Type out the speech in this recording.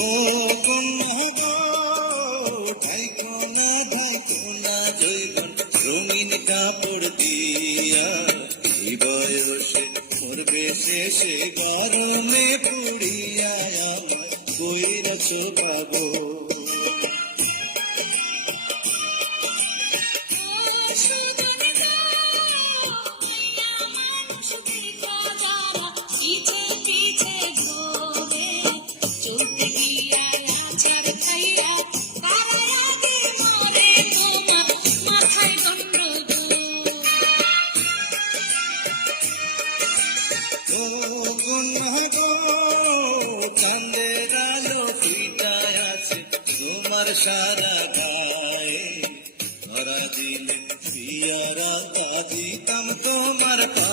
ও কন্যা গো, ঢাইকো না জৈবন রঙিন কাপড় দিয়া, এই বয়সে মরবে শেষে গরমে পুড়িয়া, আমার কইরাছ পাবো। ও কন্যা গো, চাঁদের আলো ফিটায় আছে তোমার সারা গায়ে, ধরা দিলে পিয়ারা দিতাম তোমার পায়ে।